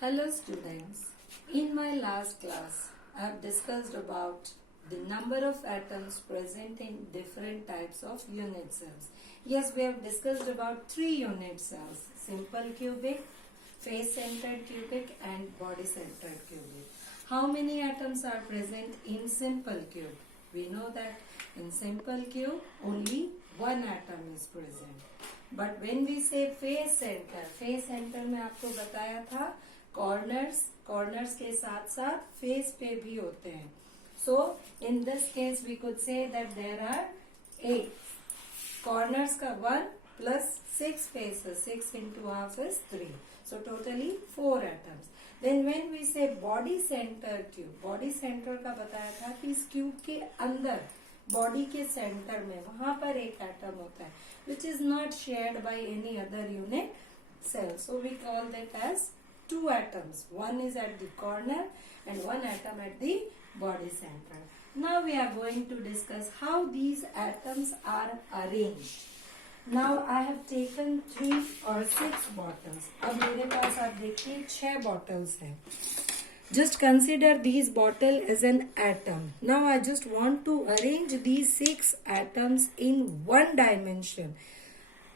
Hello students, in my last class I have discussed about the number of atoms present in different types of unit cells. Yes, we have discussed about 3 unit cells, simple cubic, face-centered cubic and body-centered cubic. How many atoms are present in simple cube? We know that in simple cube only one atom is present. But when we say face center में आपको बताया था corners के साथ साथ face पे भी होते हैं. So in this case we could say that there are 8 corners का 1 plus 6 faces. 6 into half is 3. So totally 4 atoms. Then when we say body center cube, body center का बताया था कि इस क्यूब के अंदर बॉडी के सेंटर में वहां पर एक एटम होता है which is not shared by any other unit cell. So we call that as 2 atoms. One is at the corner and one atom at the body center. Now we are going to discuss how these atoms are arranged. Now I have taken 3 or 6 bottles. अब मेरे पास आप देखिए 6 bottles हैं. Just consider these bottle as an atom. Now I just want to arrange these 6 atoms in one dimension.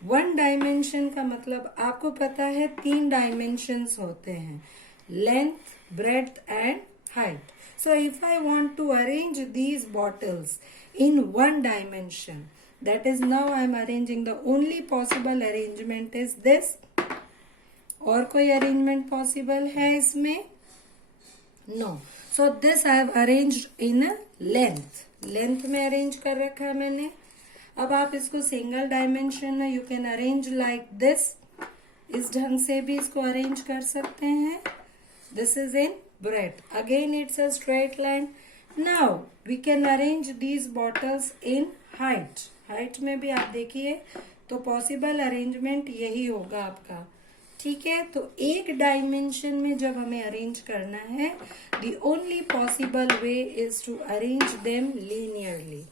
One dimension का मतलब आपको पता है 3 डायमेंशंस होते हैं, length, breadth and height. So if I want to arrange these bottles in one dimension, that is now I am arranging the only possible arrangement is this. और कोई arrangement possible है इसमें? No. So this I have arranged in length में arrange कर रखा है मैंने. अब आप इसको सिंगल डायमेंशन में you can arrange like this. इस ढंग से भी इसको अरेंज कर सकते हैं. This is in breadth. Again it's a straight line. Now we can arrange these bottles in height में भी आप देखिए तो पॉसिबल अरेंजमेंट यही होगा आपका. ठीक है, तो एक डायमेंशन में जब हमें अरेंज करना है, the only possible way is to arrange them linearly.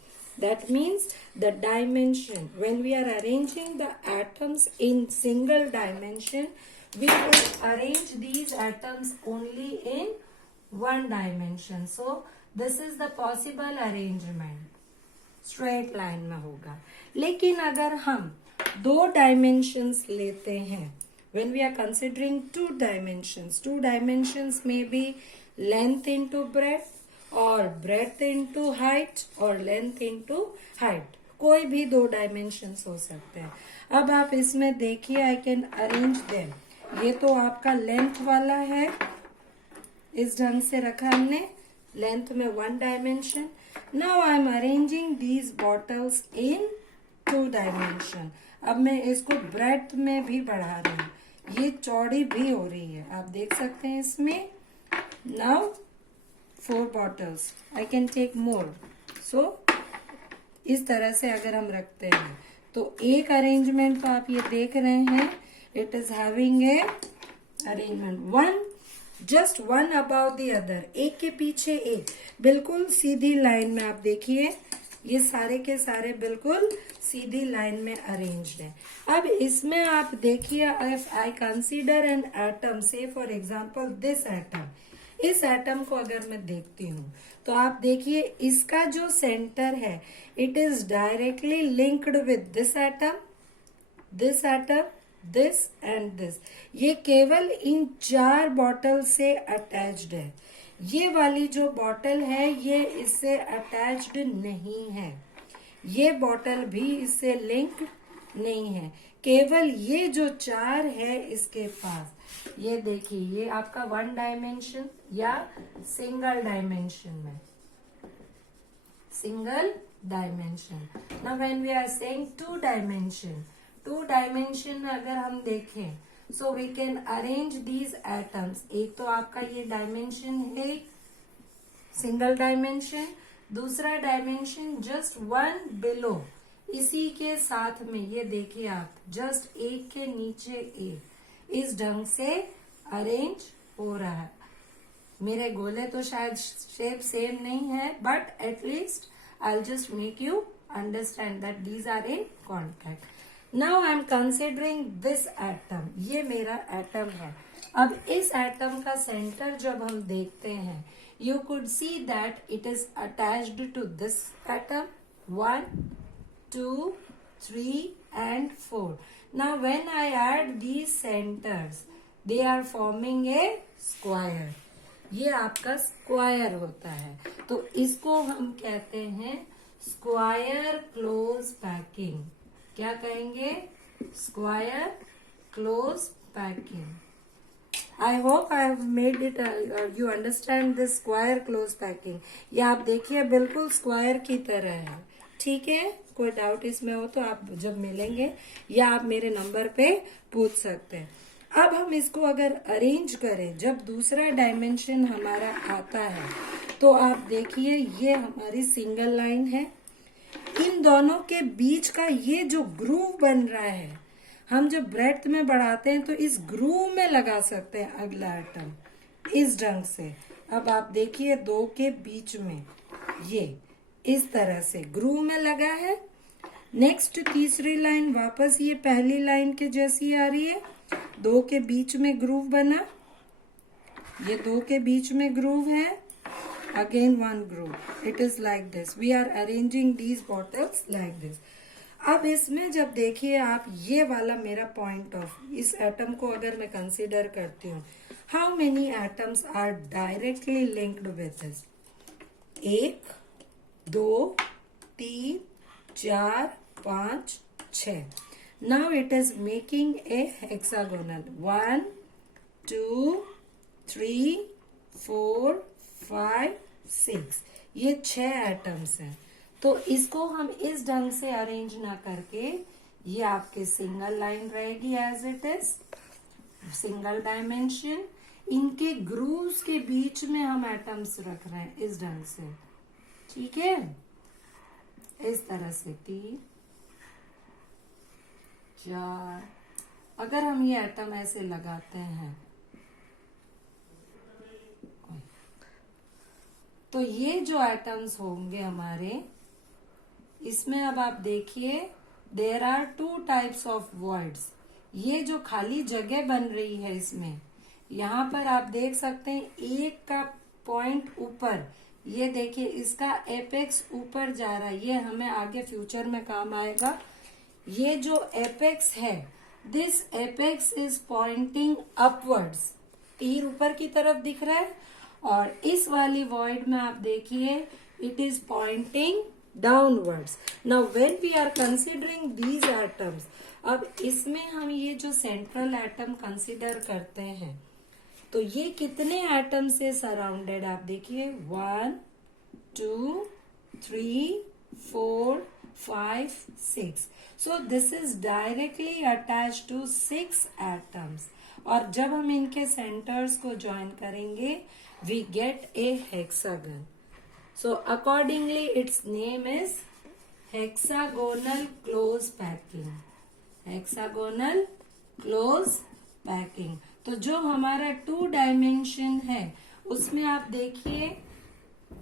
That means the dimension, when we are arranging the atoms in single dimension, we will arrange these atoms only in one dimension. So this is the possible arrangement. Straight line में होगा. लेकिन अगर हम 2 dimensions लेते हैं, when we are considering 2 dimensions may be length into breadth और breadth into height और length into height. कोई भी 2 डायमेंशंस हो सकते हैं. अब आप इसमें देखिए आई कैन अरेंज देम. ये तो आपका लेंथ वाला है, इस ढंग से रखा हमने, लेंथ में 1 dimension. Now I am arranging these bottles in 2 dimension. अब मैं इसको ब्रेड्थ में भी बढ़ा रही हूँ, ये चौड़ी भी हो रही है, आप देख सकते हैं इसमें. Now 4 bottles. I can take more. So इस तरह से अगर हम रखते हैं तो एक अरेंजमेंट तो आप ये देख रहे हैं, it is having a arrangement just one about the other, एक के पीछे एक, बिल्कुल सीधी लाइन में. आप देखिए ये सारे के सारे बिल्कुल सीधी लाइन में अरेंज्ड है. अब इसमें आप देखिए, if I consider an atom, से फॉर एग्जांपल दिस एटम, इस एटम को अगर मैं देखती हूँ तो आप देखिए इसका जो सेंटर है it is directly linked with this atom, this and this. ये केवल इन 4 बॉटल से अटैच्ड है. ये वाली जो बॉटल है ये इससे अटैच्ड नहीं है, ये बॉटल भी इससे लिंक नहीं है. केवल ये जो 4 है इसके पास, ये देखिए ये आपका 1 डायमेंशन या सिंगल डायमेंशन में, single dimension. Now when we are saying 2 dimension में अगर हम देखें, so we can arrange these atoms. एक तो आपका ये डायमेंशन है सिंगल डायमेंशन, दूसरा डायमेंशन जस्ट 1 बिलो, इसी के साथ में ये देखिए आप जस्ट एक के नीचे एक, इस ढंग से अरेंज हो रहा है. मेरे गोले तो शायद शेप सेम नहीं है, but at least I just make you understand that these are in contact. Now I am considering this atom, ये मेरा एटम है। अब इस एटम का सेंटर जब हम देखते हैं, you could see that it is attached to this atom 1, 2, 3 and 4. Now when I add these centers, they are forming a square. ये आपका स्क्वायर होता है, तो इसको हम कहते हैं स्क्वायर क्लोज पैकिंग। क्या कहेंगे? Square close packing. I hope I have made it, you understand this square close packing. ये आप देखिए बिल्कुल स्क्वायर की तरह है, ठीक है। कोई डाउट इसमें हो तो आप जब मिलेंगे या आप मेरे नंबर पे पूछ सकते हैं। अब हम इसको अगर अरेंज करें, जब दूसरा डायमेंशन हमारा आता है, तो आप देखिए ये हमारी सिंगल लाइन है। इन दोनों के बीच का ये जो ग्रूव बन रहा है, हम जब ब्रेड्थ में बढ़ाते हैं तो इस ग्रूव में लगा सकते हैं अगला एटम, इस ढंग से। अब आप देखिए दो के बीच में ये इस तरह से ग्रूव में लगा है। नेक्स्ट तीसरी लाइन वापस ये पहली लाइन के जैसी आ रही है, दो के बीच में ग्रूव बना, ये दो के बीच में ग्रूव है, again one groove. It is like this, we are arranging these bottles like this. अब इसमें जब देखिए आप, ये वाला मेरा पॉइंट ऑफ, इस एटम को अगर मैं कंसीडर करती हूँ, how many atoms are directly linked with this? 1, 2, 3, 4, 5, 6। Now it is making a hexagonal. 1, 2, 3, 4, 5, 6। ये 6 एटम्स हैं। तो इसको हम इस ढंग से अरेंज ना करके, ये आपके सिंगल लाइन रहेगी as it is, single dimension. इनके ग्रूव्स के बीच में हम एटम्स रख रहे हैं इस ढंग से, ठीक है, इस तरह से 3, 4। अगर हम ये एटम ऐसे लगाते हैं तो ये जो एटम्स होंगे हमारे, इसमें अब आप देखिए there are 2 types of voids. ये जो खाली जगह बन रही है इसमें, यहाँ पर आप देख सकते हैं एक का पॉइंट ऊपर, ये देखिए इसका एपेक्स ऊपर जा रहा है, ये हमें आगे फ्यूचर में काम आएगा। ये जो एपेक्स है, this apex is pointing upwards, तीर ऊपर की तरफ दिख रहा है, और इस वाली वॉइड में आप देखिए it is pointing downwards. Now when we are considering these atoms, अब इसमें हम ये जो सेंट्रल एटम कंसिडर करते हैं, तो ये कितने एटम से सराउंडेड, आप देखिए 1, 2, 3, 4, 5, 6। So this is directly attached to 6 atoms. और जब हम इनके सेंटर्स को ज्वाइन करेंगे, we get a hexagon. So accordingly its name is hexagonal close packing, hexagonal close packing। तो जो हमारा 2 डायमेंशन है उसमें आप देखिए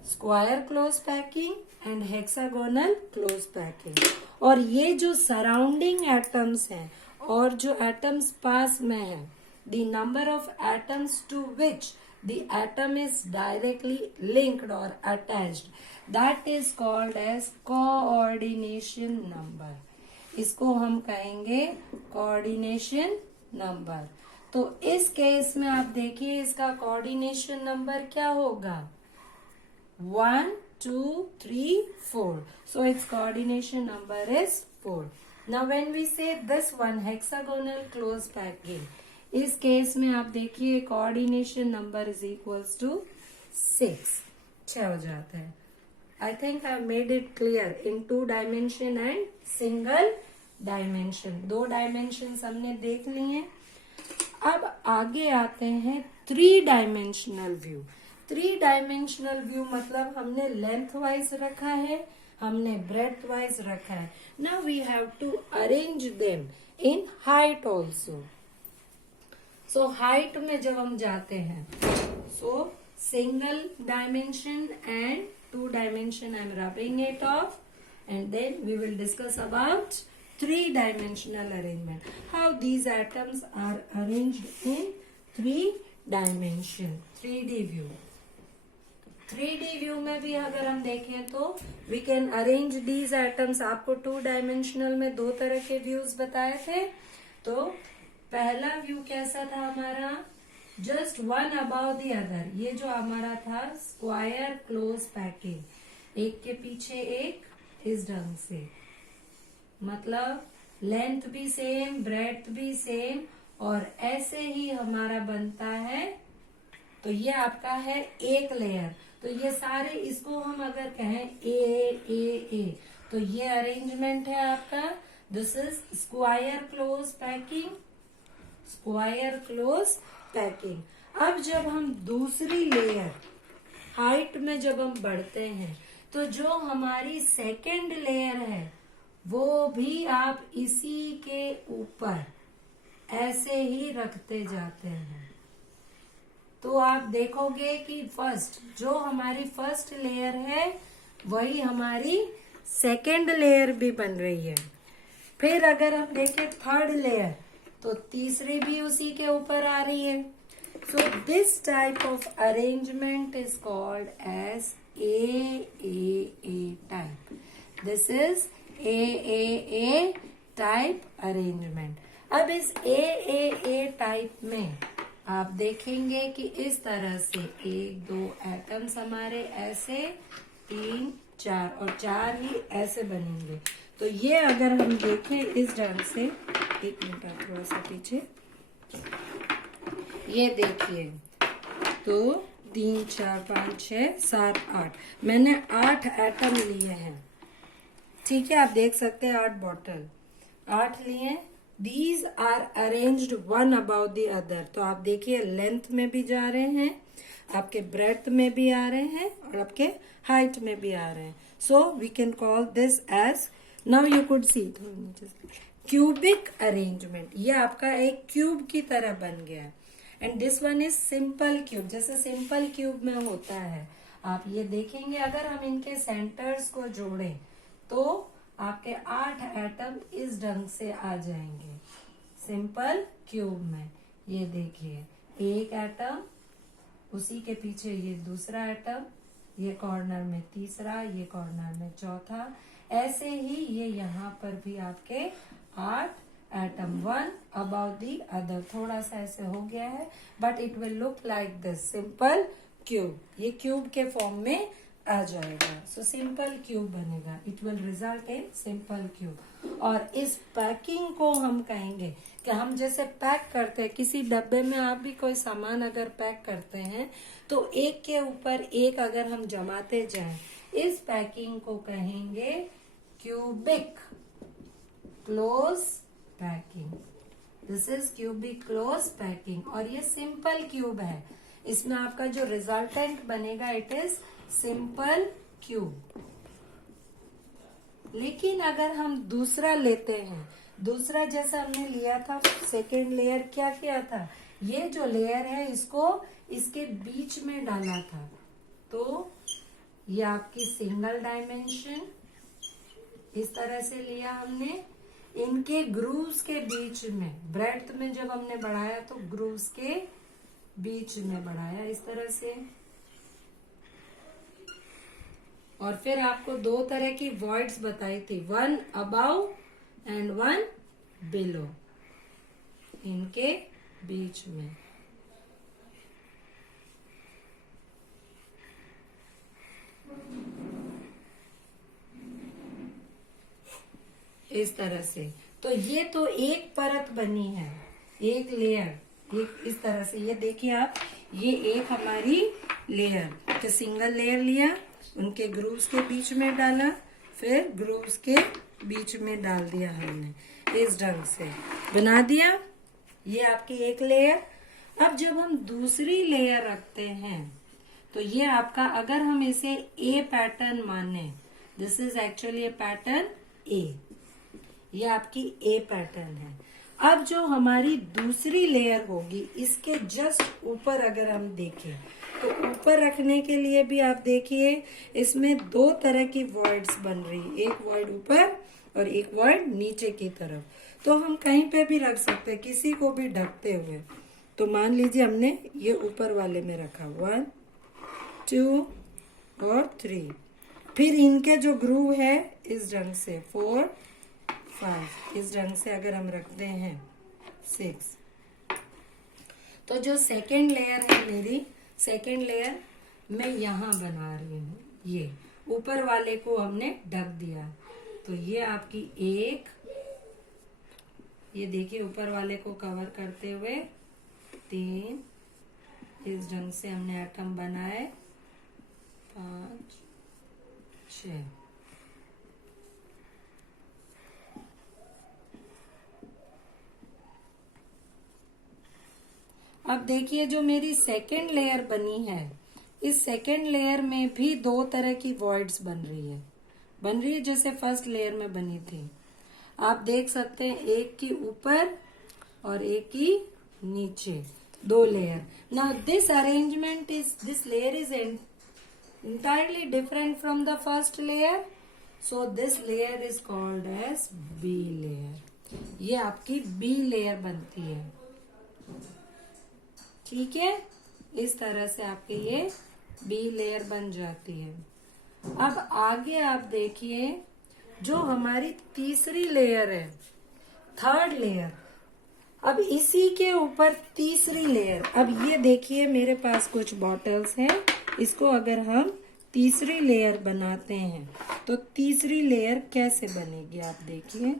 square close packing and hexagonal close packing. और ये जो सराउंडिंग एटम्स हैं और जो एटम्स पास में है, the number of atoms to which the atom is directly linked or attached, that is called as coordination number। इसको हम कहेंगे coordination number। तो इस केस में आप देखिए इसका coordination number क्या होगा? 1, 2, 3, 4। So its coordination number is 4। Now when we say this one hexagonal close packing, इस केस में आप देखिए coordination number is equals to 6 हो जाता है। I think I made it clear in 2 dimension and single dimension. 2 dimension हमने देख लिए। अब आगे आते हैं 3 डायमेंशनल व्यू। 3 डायमेंशनल व्यू मतलब हमने लेंथ वाइज रखा है, हमने ब्रेड्थ वाइज रखा है। Now we have to arrange them in height also. So height में जब हम जाते हैं, so single dimension and 2 dimension, I am rubbing it off and then we will discuss about 3-dimensional arrangement. How these atoms are arranged in 3 dimension, 3D view. 3D view में भी अगर हम देखें तो we can arrange these atoms. आपको 2 dimensional में 2 तरह के व्यूज बताए थे. तो पहला व्यू कैसा था हमारा, just one about the other. ये जो हमारा था स्क्वायर क्लोज पैकिंग, एक के पीछे एक, इस ढंग से, मतलब लेंथ भी सेम, ब्रेड्थ भी सेम, और ऐसे ही हमारा बनता है. तो ये आपका है एक लेयर. तो ये सारे, इसको हम अगर कहें ए, तो ये अरेंजमेंट है आपका. This is square close packing, square close packing. अब जब हम दूसरी लेयर हाइट में जब हम बढ़ते हैं, तो जो हमारी सेकेंड लेयर है वो भी आप इसी के ऊपर ऐसे ही रखते जाते हैं. तो आप देखोगे कि फर्स्ट, जो हमारी फर्स्ट लेयर है वही हमारी सेकेंड लेयर भी बन रही है. फिर अगर हम देखें थर्ड लेयर, तो तीसरी भी उसी के ऊपर आ रही है. So this type of arrangement is called as A type. This is A type arrangement. अब इस ए टाइप में आप देखेंगे कि इस तरह से 1, 2 एटम्स हमारे ऐसे, 3, 4 और 4 ही ऐसे बनेंगे. तो ये अगर हम देखें इस ढंग से, 1 मिनट आप थोड़ा सा पीछे, ये देखिए, तो 3, 4, 5, 6, 7, 8, मैंने 8 एटम लिए हैं. ठीक है, आप देख सकते हैं 8 बॉटल, 8 लिए. These are arranged one above the other. तो आप देखिए लेंथ में भी जा रहे हैं, आपके ब्रेड्थ में भी आ रहे हैं, और आपके हाइट में भी आ रहे हैं. So we can call this as, now you could see, cubic arrangement. ये आपका एक क्यूब की तरह बन गया है. And this one is simple cube, जैसे सिंपल क्यूब में होता है. आप ये देखेंगे अगर हम इनके सेंटर्स को जोड़ें तो आपके 8 एटम इस ढंग से आ जाएंगे सिंपल क्यूब में. ये देखिए, एक एटम, उसी के पीछे ये दूसरा एटम, ये कॉर्नर में तीसरा, ये कॉर्नर में चौथा. ऐसे ही ये यहाँ पर भी आपके 8 atom, one about the other. थोड़ा सा ऐसे हो गया है, but it will look like this simple cube. ये क्यूब के फॉर्म में आ जाएगा. सो सिंपल क्यूब बनेगा. It will result in simple cube. और इस पैकिंग को हम कहेंगे कि हम जैसे पैक करते हैं किसी डब्बे में, आप भी कोई सामान अगर पैक करते हैं तो एक के ऊपर एक अगर हम जमाते जाएं, इस पैकिंग को कहेंगे cubic close packing. This is cubic close packing. और ये सिंपल क्यूब है. इसमें आपका जो रिजल्टेंट बनेगा इट इज सिंपल क्यूब. लेकिन अगर हम दूसरा लेते हैं, दूसरा जैसा हमने लिया था सेकेंड लेयर, क्या किया था, ये जो लेयर है इसको इसके बीच में डाला था. तो ये आपकी सिंगल डायमेंशन, इस तरह से लिया हमने. इनके ग्रूव्स के बीच में, ब्रेड्थ में जब हमने बढ़ाया तो ग्रूव्स के बीच में बढ़ाया इस तरह से. और फिर आपको 2 तरह की वॉइड्स बताई थी, one about and one below, इनके बीच में. इस तरह से. तो ये तो एक परत बनी है, एक लेयर, एक इस तरह से. ये देखिए आप, ये एक हमारी लेयर, तो सिंगल लेयर लिया, उनके ग्रूव्स के बीच में डाला, फिर ग्रूव्स के बीच में डाल दिया हमने, इस ढंग से बना दिया. ये आपकी एक लेयर. अब जब हम दूसरी लेयर रखते हैं तो ये आपका, अगर हम इसे ए पैटर्न माने, this is actually a pattern a, ये आपकी ए पैटर्न है. अब जो हमारी दूसरी लेयर होगी, इसके जस्ट ऊपर अगर हम देखें तो ऊपर रखने के लिए भी आप देखिए इसमें 2 तरह की वॉइड्स बन रही, एक वॉइड ऊपर और एक वर्ड नीचे की तरफ। तो हम कहीं पे भी रख सकते हैं, किसी को भी ढकते हुए। तो मान लीजिए हमने ये ऊपर वाले में रखा 1 2 और 3। फिर इनके जो ग्रूव है इस ढंग से 4 5, इस ढंग से अगर हम रखते हैं 6। तो जो सेकेंड लेयर है मेरी, सेकेंड लेयर मैं यहाँ बना रही हूँ। ये ऊपर वाले को हमने ढक दिया, तो ये आपकी एक, ये देखिए ऊपर वाले को कवर करते हुए 3, इस ढंग से हमने एटम बनाए 5 6। अब देखिए जो मेरी सेकेंड लेयर बनी है, इस सेकेंड लेयर में भी दो तरह की वॉइड्स बन रही है जैसे फर्स्ट लेयर में बनी थी। आप देख सकते हैं एक की ऊपर और एक की नीचे, दो layer. Now this arrangement is, this layer is entirely different from the first layer, so this layer is called as B layer। ये आपकी B लेयर बनती है, ठीक है। इस तरह से आपके ये B लेयर बन जाती है। अब आगे आप देखिए जो हमारी तीसरी लेयर है, थर्ड लेयर, अब इसी के ऊपर तीसरी लेयर। अब ये देखिए मेरे पास कुछ बॉटल्स हैं, इसको अगर हम तीसरी लेयर बनाते हैं तो तीसरी लेयर कैसे बनेगी आप देखिए।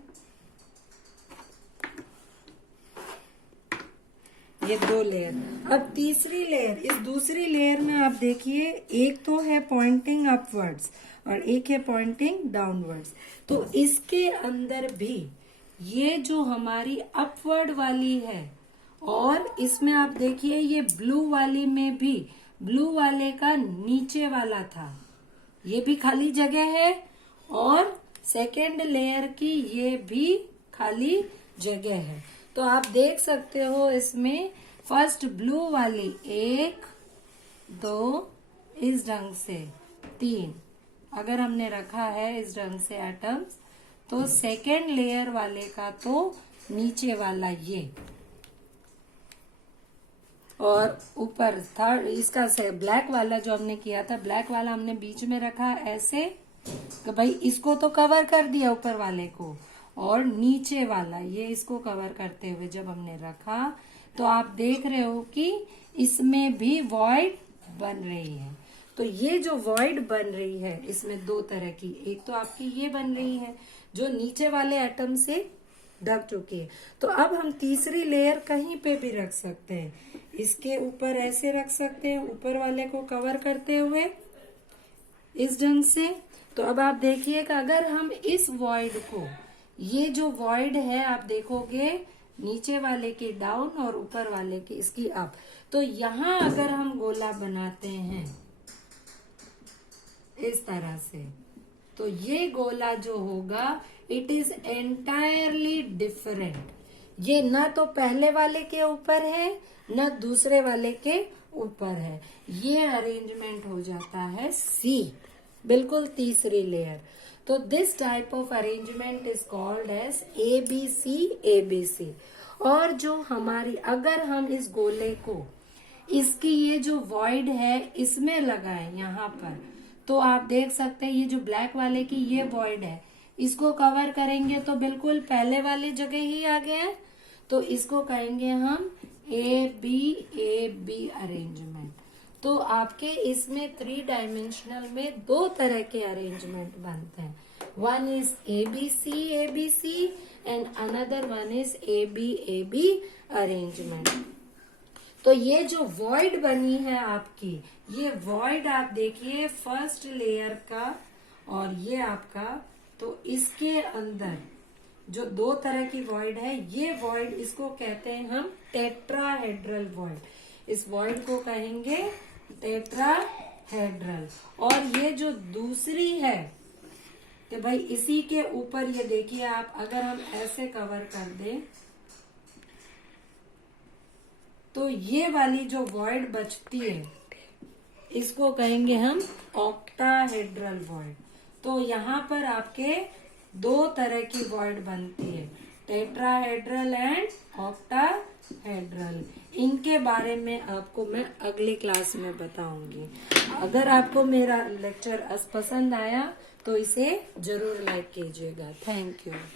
ये दो लेयर, अब तीसरी लेयर, इस दूसरी लेयर में आप देखिए एक तो है पॉइंटिंग अपवर्ड्स और एक है पॉइंटिंग डाउनवर्ड्स। तो इसके अंदर भी ये जो हमारी अपवर्ड वाली है, और इसमें आप देखिए ये ब्लू वाली में भी, ब्लू वाले का नीचे वाला था, ये भी खाली जगह है, और सेकेंड लेयर की ये भी खाली जगह है। तो आप देख सकते हो इसमें फर्स्ट ब्लू वाली 1 2 इस ढंग से 3 अगर हमने रखा है इस ढंग से एटम्स, तो सेकेंड लेयर वाले का तो नीचे वाला ये, और ऊपर थर्ड इसका से ब्लैक वाला जो हमने किया था, ब्लैक वाला हमने बीच में रखा ऐसे, तो भाई इसको तो कवर कर दिया ऊपर वाले को, और नीचे वाला ये इसको कवर करते हुए जब हमने रखा, तो आप देख रहे हो कि इसमें भी वॉइड बन रही है। तो ये जो वॉइड बन रही है इसमें दो तरह की, एक तो आपकी ये बन रही है जो नीचे वाले एटम से ढक चुकी है। तो अब हम तीसरी लेयर कहीं पे भी रख सकते हैं, इसके ऊपर ऐसे रख सकते हैं ऊपर वाले को कवर करते हुए इस ढंग से। तो अब आप देखिएगा अगर हम इस वॉइड को, ये जो वॉइड है आप देखोगे नीचे वाले की डाउन और ऊपर वाले की इसकी अप, तो यहां अगर हम गोला बनाते हैं इस तरह से, तो ये गोला जो होगा इट इज एंटायरली डिफरेंट। ये ना तो पहले वाले के ऊपर है ना दूसरे वाले के ऊपर है, ये अरेंजमेंट हो जाता है सी, बिल्कुल तीसरी लेयर। तो this type of arrangement is called as ABC ABC। और जो हमारी, अगर हम इस गोले को इसकी ये जो वॉइड है इसमें लगाएं यहाँ पर, तो आप देख सकते हैं ये जो ब्लैक वाले की ये वॉइड है, इसको कवर करेंगे तो बिल्कुल पहले वाले जगह ही आ गया है, तो इसको कहेंगे हम AB अरेंजमेंट। तो आपके इसमें 3 डायमेंशनल में दो तरह के अरेंजमेंट बनते हैं, one is ABC ABC and another one is AB arrangement. तो ये जो वॉइड बनी है आपकी, ये वॉइड आप देखिए फर्स्ट लेयर का और ये आपका, तो इसके अंदर जो दो तरह की वॉइड है, ये वॉइड इसको कहते हैं हम टेट्राहेड्रल वॉइड। इस वॉइड को कहेंगे टेट्राहेड्रल। और ये जो दूसरी है, तो भाई इसी के ऊपर ये देखिए आप, अगर हम ऐसे कवर कर दें तो ये वाली जो वॉइड बचती है इसको कहेंगे हम ऑक्टाहेड्रल वॉइड। तो यहाँ पर आपके दो तरह की वर्ड बनती है, टेट्राहेड्रल एंड ऑक्टाहेड्रल। इनके बारे में आपको मैं अगली क्लास में बताऊंगी। अगर आपको मेरा लेक्चर पसंद आया तो इसे जरूर लाइक कीजिएगा। Thank you.